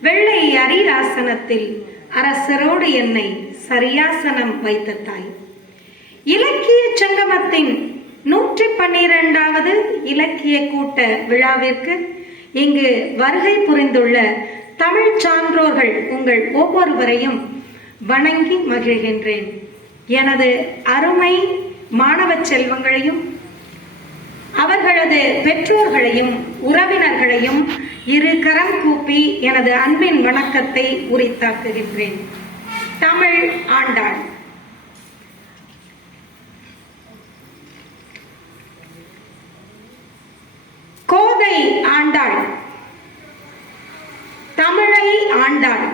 வெள்ளை அரியாசனத்தில் அரசரோடு என்னை சரியாசனம் வைத்த தாய் இலக்கிய சங்கமத்தின் நூற்றி பன்னிரெண்டாவது இலக்கிய கூட்ட விழாவிற்கு இங்கு வருகை புரிந்துள்ள தமிழ் சான்றோர்கள் உங்கள் ஒவ்வொருவரையும் வணங்கி மகிழ்கின்றேன். எனது அருமை மாணவ செல்வங்களையும் அவர்களது பெற்றோர்களையும் உறவினர்களையும் இரு கரம் கூப்பி எனது அன்பின் வணக்கத்தை உரித்தாக்குகின்றேன். தமிழ் ஆண்டாள். கோதை ஆண்டாள். தமிழை ஆண்டாள்.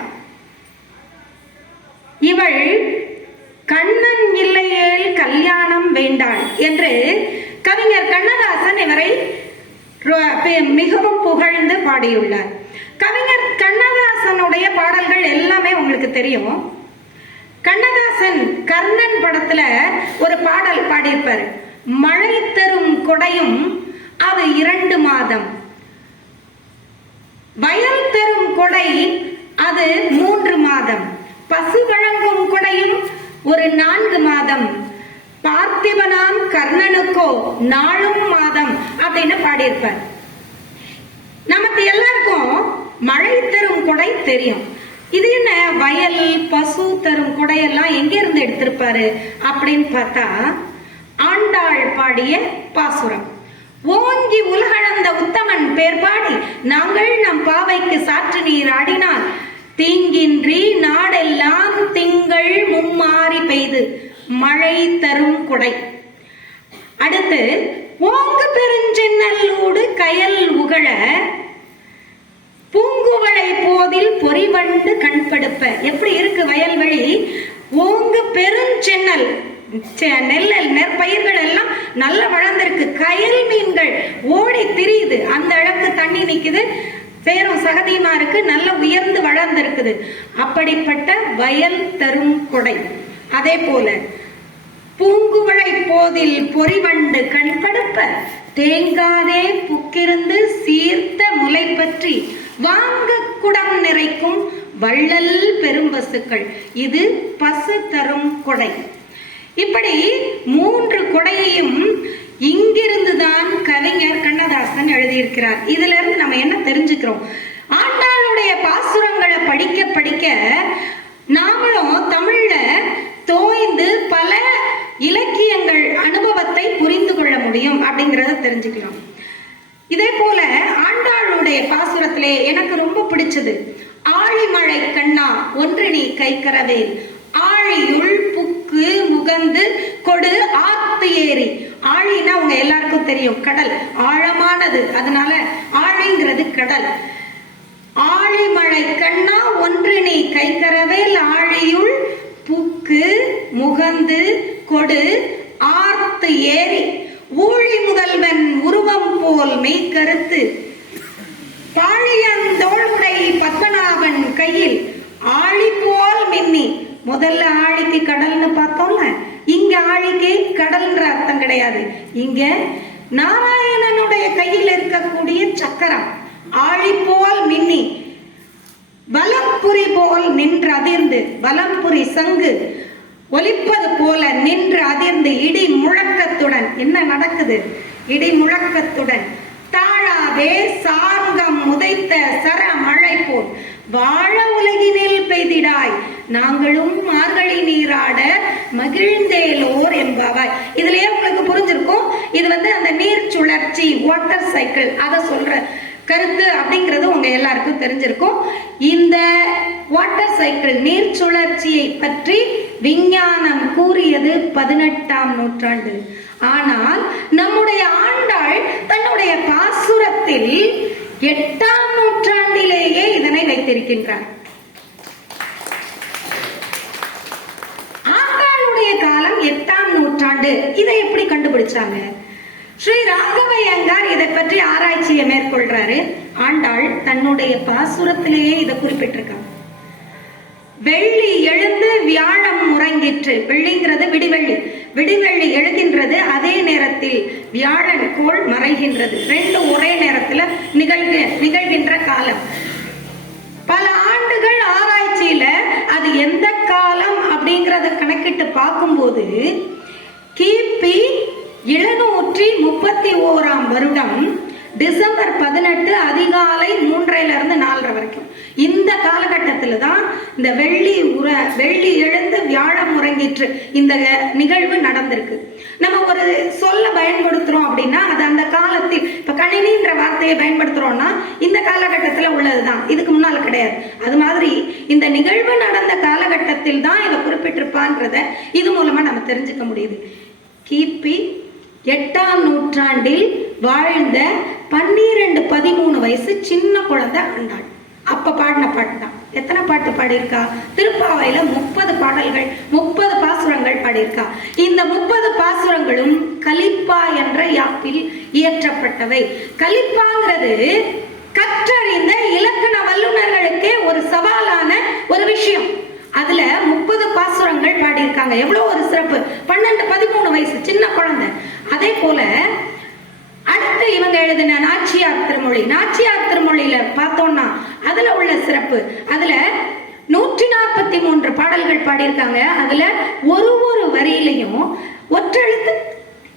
பாடியுள்ளார். கவிஞர் கண்ணதாசனுடைய பாடல்கள் எல்லாமே உங்களுக்கு தெரியும். கண்ணதாசன் கர்ணன் படத்துல ஒரு பாடல் பாடியிருப்பார். மழை தரும் கொடையும் அது இரண்டு மாதம். வயல் தரும் கொடை அது மூன்று மாதம். பசு வழங்கும் கொடையும் ஒரு நான்கு மாதம். பார்த்திபனாம் கர்ணனுக்கோ நாளும் மாதம் அப்படின்னு பாடியிருப்பார். நமக்கு எல்லாருக்கும் மழை தரும் கொடை தெரியும். இது என்ன? வயல் பசு தரும் கொடையெல்லாம் எங்க இருந்து எடுத்திருப்பாரு? அப்படின்னு பார்த்தா ஆண்டாள் பாடிய பாசுரம். ஓங்கி உலகளந்த உத்தமன் பேர் பாடி நாங்கள் நம் பாவைக்கு சாற்று நீர் ஆடினால் தீங்கின்றி நாடெல்லாம் திங்கள் மும்மாறி பெய்து மழை தரும் கொடை. அடுத்து ஓங்கு பெருஞ்சென்னல்லூடு கயல் உகழ பூங்குவளை போதில் பொறிவண்டு கண்படுப்ப எப்படி இருக்கு வயல்வெளி ஓங்கு பெருஞ்சென்னல் நெல்லல் நெற்பயிர்கள் எல்லாம் நல்லா வளர்ந்திருக்கு. கயல் மீன்கள் ஓடி திரியுது. அந்த அளவுக்கு தண்ணி நிக்குது. சேரும் சகதியுமா இருக்கு. நல்ல உயர்ந்து வளர்ந்திருக்குது. அப்படிப்பட்ட வயல் தரும் கொடை. அதே போல பூங்குவளை போதில் பொறிவண்டு கண்படுப்ப தேங்காதே புக்கிருந்து சீர்த்த முலை பற்றி வாங்க குடம் நிறைக்கும் வள்ளல் பெரும் பசுக்கள் இது பசு தரும் கொடை. இப்படி மூன்று கொடையையும் இங்கிருந்துதான் கவிஞர் கண்ணதாசன் எழுதியிருக்கிறார். இதுல இருந்து நம்ம என்ன தெரிஞ்சுக்கிறோம்? ஆண்டாளுடைய பாசுரங்களை படிக்க படிக்க நாமளும் தமிழ்ல தோய்ந்து பல இலக்கியங்கள் அனுபவத்தை புரிந்து கொள்ள முடியும் அப்படிங்கிறத தெரிஞ்சுக்கலாம். இதே போல ஆண்டாளுடைய பாசுரத்திலே எனக்கு ரொம்ப பிடிச்சது. ஆழிமழை கண்ணா ஒன்று நீ கைக்கரவேல் ஆழியுள் புக்கு முகந்து கொடு ஆத்து ஏரி ஆழினா உங்க எல்லாருக்கும் தெரியும் கடல். ஆழமானது. அதனால ஆழிங்கிறது கடல். ஆழிமழை கண்ணா ஒன்று நீ கைக்கரவேல் ஆழியுள் புக்கு முகந்து கொடு ஆர்த்து ஏறி ஊழி முதல்வன் உருவம் போல் மெய்கருத்து பாழியந்தோளுடை பத்மநாபன் கையில் ஆழி போல் மின்னி. முதல்ல ஆழிக்கு கடல்னு பார்த்தோம்ல இங்க ஆழிக்கு கடல்ன்ற அர்த்தம் கிடையாது. இங்க நாராயணனுடைய கையில் இருக்கக்கூடிய சக்கரம் ஆழி போல் மின்னி. வலம்புரி போல் நின்று அதிர்ந்து வலம்புரி சங்கு ஒலிப்பது போல நின்று அதிர்ந்து இடி முழக்கத்துடன். என்ன நடக்குது? இடி முழக்கத்துடன். தாழாதே சார்கம் முதைத்த சர மழை போல். வாழ உலகினில் பெய்திடாய். நாங்களும் மார்கழி நீராட மகிழ்ந்தேலோர் என்பவர் இதுலயே உங்களுக்கு புரிஞ்சிருக்கும். இது வந்து அந்த நீர் சுழற்சி வாட்டர் சைக்கிள் அதை சொல்ற கருத்து அப்படிங்கிறது உங்க எல்லாருக்கும் தெரிஞ்சிருக்கும். இந்த வாட்டர் சைக்கிள் நீர் சுழற்சியை பற்றி விஞ்ஞானம் கூறியது பதினெட்டாம் நூற்றாண்டு. ஆனால் நம்முடைய ஆண்டாள் தன்னுடைய பாசுரத்தில் எட்டாம் நூற்றாண்டிலேயே இதனை வைத்திருக்கின்றார். ஆண்டாளுடைய காலம் எட்டாம் நூற்றாண்டு. இதை எப்படி கண்டுபிடிச்சாங்க? ஸ்ரீ ராகவையங்கார் இதை பற்றி ஆராய்ச்சியை மேற்கொள்றாரு. ஆண்டாள் தன்னுடைய பாசுரத்திலேயே இதை குறிப்பிட்டிருக்காங்க. வெள்ளி எழுந்து வியாழம் முறங்கிற்று வெள்ளிங்கிறது விடுவெள்ளி. விடுவெள்ளி எழுகின்றது அதே நேரத்தில் வியாழன் கோள் மறைகின்றது. ரெண்டு ஒரே நேரத்துல நிகழ்க நிகழ்கின்ற காலம். பல ஆண்டுகள் ஆராய்ச்சியில அது எந்த காலம் அப்படிங்கிறத கணக்கிட்டு பார்க்கும்போது கிபி எழுநூற்றி முப்பத்தி ஓராம் வருடம் டிசம்பர் பதினெட்டு அதிகாலை மூன்றையில இருந்து நாலரை வரைக்கும். இந்த காலகட்டத்தில் தான் இந்த வெள்ளி உர வெள்ளி எழுந்து வியாழம் உறங்கிற்று இந்த நிகழ்வு நடந்திருக்கு. நம்ம ஒரு சொல்ல பயன்படுத்துறோம் அப்படின்னா அது அந்த காலத்தில் இப்ப கணினின்ற வார்த்தையை பயன்படுத்துறோம்னா இந்த காலகட்டத்தில் உள்ளதுதான். இதுக்கு முன்னால கிடையாது. அது மாதிரி இந்த நிகழ்வு நடந்த காலகட்டத்தில் தான் இதை குறிப்பிட்டிருப்பான்றத இது மூலமா நம்ம தெரிஞ்சுக்க முடியுது. கிபி எட்டாம் நூற்றாண்டில் வாழ்ந்த பன்னிரண்டு பதிமூணு வயசு சின்ன குழந்தை ஆண்டாள். அப்ப பாடின பாட்டு தான். எத்தனை பாட்டு பாடியிருக்கா? திருப்பாவையில முப்பது பாடல்கள் முப்பது பாசுரங்கள் பாடியிருக்கா. இந்த முப்பது பாசுரங்களும் கலிப்பா என்ற யாப்பில் இயற்றப்பட்டவை. கலிப்பாங்கிறது கற்றறிந்த இலக்கண வல்லுநர்களுக்கே ஒரு சவாலான ஒரு விஷயம். அதுல முப்பது பாசுரங்கள் பாடியிருக்காங்க. எவ்வளவு ஒரு சிறப்பு. பன்னெண்டு பதிமூணு வயசு சின்ன குழந்தை. அதே போல அடுத்து இவங்க எழுதின நாச்சியார் திருமொழி. நாச்சியார் திருமொழியில பார்த்தோம்னா அதுல உள்ள சிறப்பு. அதுல நூற்றி நாற்பத்தி மூன்று பாடல்கள் பாடியிருக்காங்க. அதுல ஒரு ஒரு வரியிலையும் ஒற்றெழுத்து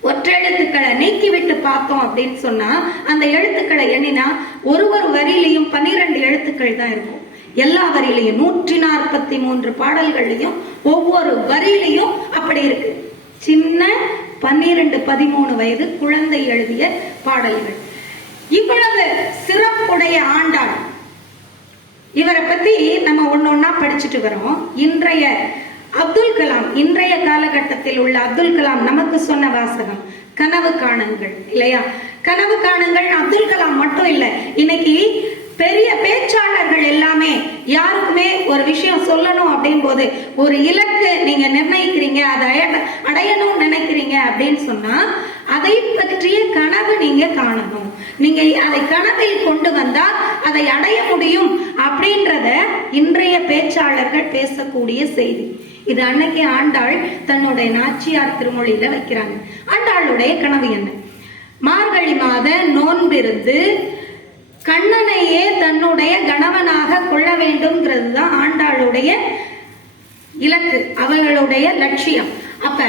ஒற்றெழுத்துக்களை நீக்கிவிட்டு பார்த்தோம் அப்படின்னு சொன்னா அந்த எழுத்துக்களை எண்ணினா ஒரு ஒரு வரியிலையும் பன்னிரெண்டு எழுத்துக்கள் தான் இருக்கும். எல்லா வரியிலையும் நூற்றி நாற்பத்தி மூன்று பாடல்கள்லையும் ஒவ்வொரு வரியிலையும் அப்படி இருக்கு. சின்ன பன்னிரண்டு பதிமூணு வயது குழந்தை எழுதிய பாடல்கள். இவ்வளவு சிறப்புடைய ஆண்டாள். இவரை பத்தி நம்ம ஒண்ணு ஒண்ணா படிச்சுட்டு வரோம். இன்றைய அப்துல் கலாம் இன்றைய காலகட்டத்தில் உள்ள அப்துல் கலாம் நமக்கு சொன்ன வாசகம் கனவு காணுங்கள் இல்லையா? கனவு காணுங்கள் அப்துல் கலாம் மட்டும் இல்லை இன்னைக்கு பெரிய பேச்சாளர்கள் எல்லாமே யாருக்குமே ஒரு விஷயம் சொல்லணும் அப்படின் போது ஒரு இலக்கு நீங்க நிர்ணயிக்கிறீங்க அதை அடைய- அடையணும்னு நினைக்கிறீங்க அப்படின்னு சொன்னா அதை பற்றிய கனவு நீங்க காணணும். நீங்க அதை கனவில் கொண்டு வந்தால் அதை அடைய முடியும் அப்படின்றத இன்றைய பேச்சாளர்கள் பேசக்கூடிய செய்தி. இது அன்னைக்கு ஆண்டாள் தன்னுடைய நாச்சியார் திருமொழியில வைக்கிறாங்க. ஆண்டாளுடைய கனவு என்ன? மார்கழி மாத நோன்பிருந்து கண்ணனையே தன்னுடைய கணவனாக கொள்ள வேண்டும்ங்கிறது தான் ஆண்டாளுடைய இலக்கு அவர்களுடைய லட்சியம். அப்ப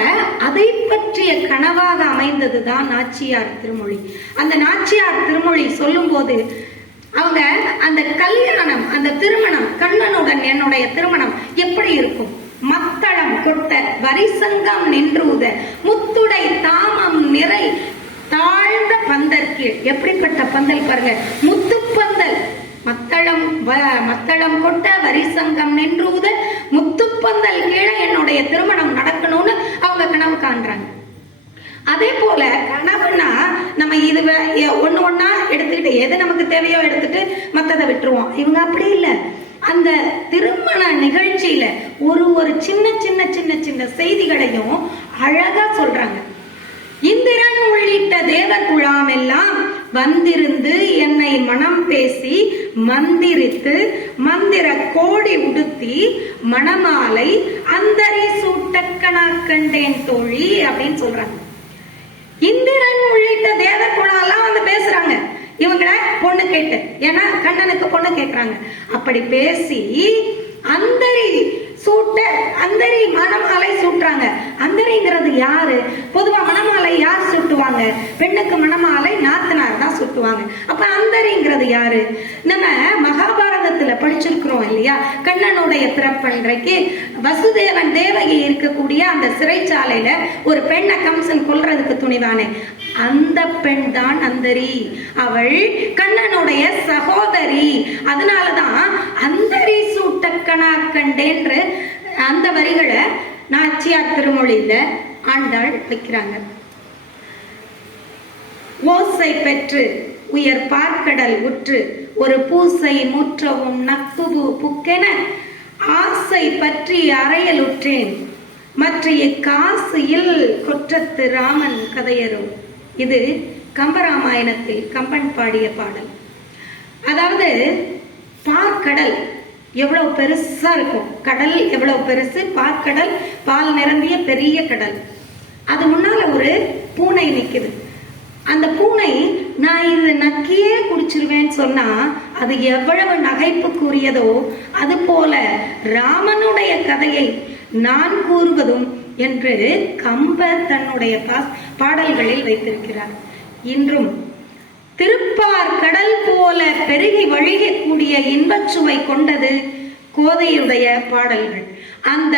அதை பற்றிய கனவாக அமைந்தது தான் நாச்சியார் திருமொழி. அந்த நாச்சியார் திருமொழி சொல்லும்போது அவங்க அந்த கல்யாணம் அந்த திருமணம் கண்ணனுடன் என்னுடைய திருமணம் எப்படி இருக்கும்? மத்தளம் கொட்ட வரிசங்கம் நின்றுத முத்துடை தாமம் நிறை தாழ்ந்த பந்தல் கீழ் எப்படிப்பட்ட பந்தல் பாருங்க. முத்துப்பந்தல் மத்தளம் வ- மத்தளம் கொட்ட வரிசங்கம் நின்றூத. முத்துப்பந்தல் கீழே என்னுடைய திருமணம் நடக்கணும்னு அவங்க கனவு காண்றாங்க. அதே போல கனவுனா நம்ம இது வ- எ- ஒண்ணு எடுத்துக்கிட்டு எது நமக்கு தேவையோ எடுத்துட்டு மத்ததை விட்டுருவோம். இவங்க அப்படி இல்லை. அந்த திருமண நிகழ்ச்சியில ஒரு ஒரு சின்ன சின்ன சின்ன சின்ன செய்திகளையும் அழகா சொல்றாங்க. இந்திரன் உள்ளிட்ட குழாம் எல்லாம் வந்திருந்து என்னை மனம் பேசி மந்திரித்து மந்திர கோடி உடுத்தி மணமாலை அந்தரி சூட்டக்கணா கண்டேன் தோழி அப்படின்னு சொல்றாங்க. இந்திரன் உள்ளிட்ட தேவர் எல்லாம் வந்து பேசுறாங்க. இவங்கள பொண்ணு கேட்டு. ஏன்னா கண்ணனுக்கு பொண்ணு கேட்கறாங்க அப்படி பேசி அந்தரி சூட்ட அந்தரி மணமாலை சூட்டுறாங்க. அந்தரிங்கிறது யாரு? பொதுவா மணமாலை யார் சுட்டுவாங்க? பெண்ணுக்கு மணமாலை நாத்தனார் தான் சுட்டுவாங்க. அப்ப அந்தரிங்கிறது யாரு? நம்ம மகாபாரதத்துல படிச்சிருக்கிறோம் இல்லையா? கண்ணனுடைய பிறப்பன்றைக்கு வசுதேவன் தேவகி இருக்கக்கூடிய அந்த சிறைச்சாலையில ஒரு பெண்ணை கம்சன் கொல்றதுக்கு துணிவானே. அந்த பெண் தான் அந்தரி. அவள் கண்ணனுடைய சகோதரி. அதனாலதான் அந்தரி சூட்டக்கணா கண்டேன்ற அந்த வரிகளை நாச்சியார் திருமொழியில ஆண்டாள் வைக்கிறாங்க. ஓசை பெற்று உயர் பார்க்கடல் உற்று ஒரு பூசை முற்றவும் நக்குபு புக்கென ஆசை பற்றி அறையலுற்றேன். மற்றைய காசு இல் குற்றத்து ராமன் கதையரும் இது கம்பராமாயணத்தில் கம்பன் பாடிய பாடல். அதாவது பார்க்கடல் எவ்வளவு பெருசா இருக்கும்? கடல் எவ்வளவு பெருசு? பார்க்கடல் பால் நிரம்பிய பெரிய கடல். அது முன்னால ஒரு பூனை நிக்குது. அந்த பூனை நான் இது நக்கியே குடிச்சிருவேன்னு சொன்னா அது எவ்வளவு நகைப்புக்குரியதோ அது போல ராமனுடைய கதையை நான் கூறுவதும் என்று கம்பர் தன்னுடைய பா- பாடல்களில் வைத்திருக்கிறார். இன்றும் திருப்பார் கடல் போல பெருகி வழிகக்கூடிய இன்பச்சுவை கொண்டது கோதையுடைய பாடல்கள். அந்த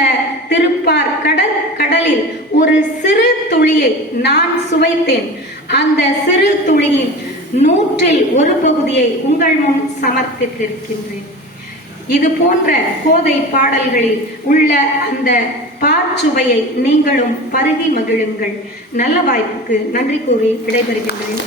திருப்பார் கடல் கடலில் ஒரு சிறு துளியை நான் சுவைத்தேன். அந்த சிறு துளியின் நூற்றில் ஒரு பகுதியை உங்கள் முன் சமர்ப்பித்திருக்கின்றேன் இது போன்ற கோதை பாடல்களில் உள்ள அந்த பாச்சுவையை நீங்களும் பருகி மகிழுங்கள். நல்ல வாய்ப்புக்கு நன்றி கூறி விடைபெறுகின்றேன்.